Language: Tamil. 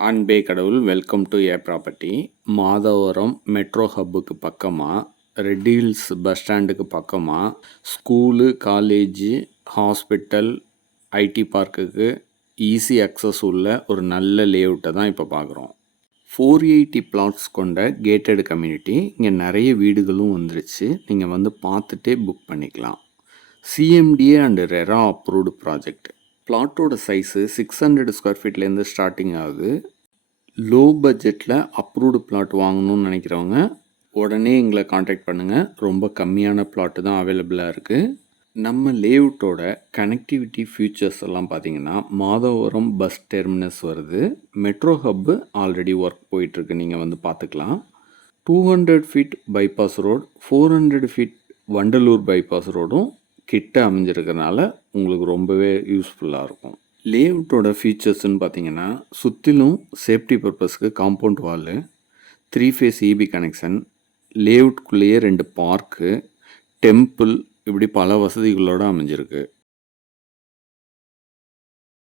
ஆண்பே கடவுள் welcome to a property. Madhavaram metro ஹப்புக்கு பக்கமாக, ரெட் ஹில்ஸ் பஸ் ஸ்டாண்டுக்கு பக்கமாக, ஸ்கூலு, காலேஜு, ஹாஸ்பிட்டல், ஐடி பார்க்குக்கு ஈஸி அக்சஸ் உள்ள ஒரு நல்ல லேஅவுட்டை தான் இப்போ பார்க்குறோம். 480 பிளாட்ஸ் கொண்ட கேட்டட் கம்யூனிட்டி. இங்கே நிறைய வீடுகளும் வந்துருச்சு. நீங்கள் வந்து பார்த்துட்டே புக் பண்ணிக்கலாம். CMDA and RERA approved project. பிளாட்டோட சைஸு 600 ஸ்கொயர் ஃபீட்லேருந்து ஸ்டார்டிங் ஆகுது. லோ பட்ஜெட்டில் அப்ரூவ்டு பிளாட் வாங்கணும்னு நினைக்கிறவங்க உடனே எங்களை காண்டாக்ட் பண்ணுங்கள். ரொம்ப கம்மியான பிளாட்டு தான் அவைலபிளாக இருக்குது. நம்ம லேஅவுட்டோட கனெக்டிவிட்டி ஃபியூச்சர்ஸ் எல்லாம் பார்த்தீங்கன்னா, மாதவரம் பஸ் டெர்மினஸ் வருது. மெட்ரோ ஹப்பு ஆல்ரெடி ஒர்க் போயிட்டுருக்கு, நீங்கள் வந்து பார்த்துக்கலாம். 200 feet bypass road, 400 feet Vandalur bypass ரோடும் கிட்ட அமைஞ்சிருக்கிறதுனால உங்களுக்கு ரொம்பவே யூஸ்ஃபுல்லாக இருக்கும். லேஅவுட்டோட ஃபீச்சர்ஸ்ன்னு பார்த்தீங்கன்னா, சுற்றிலும் சேஃப்டி பர்பஸ்க்கு compound wall, 3 phase EB connection, லேஅவுட்குள்ளேயே 2 பார்க்கு, டெம்பிள், இப்படி பல வசதிகளோடு அமைஞ்சிருக்கு.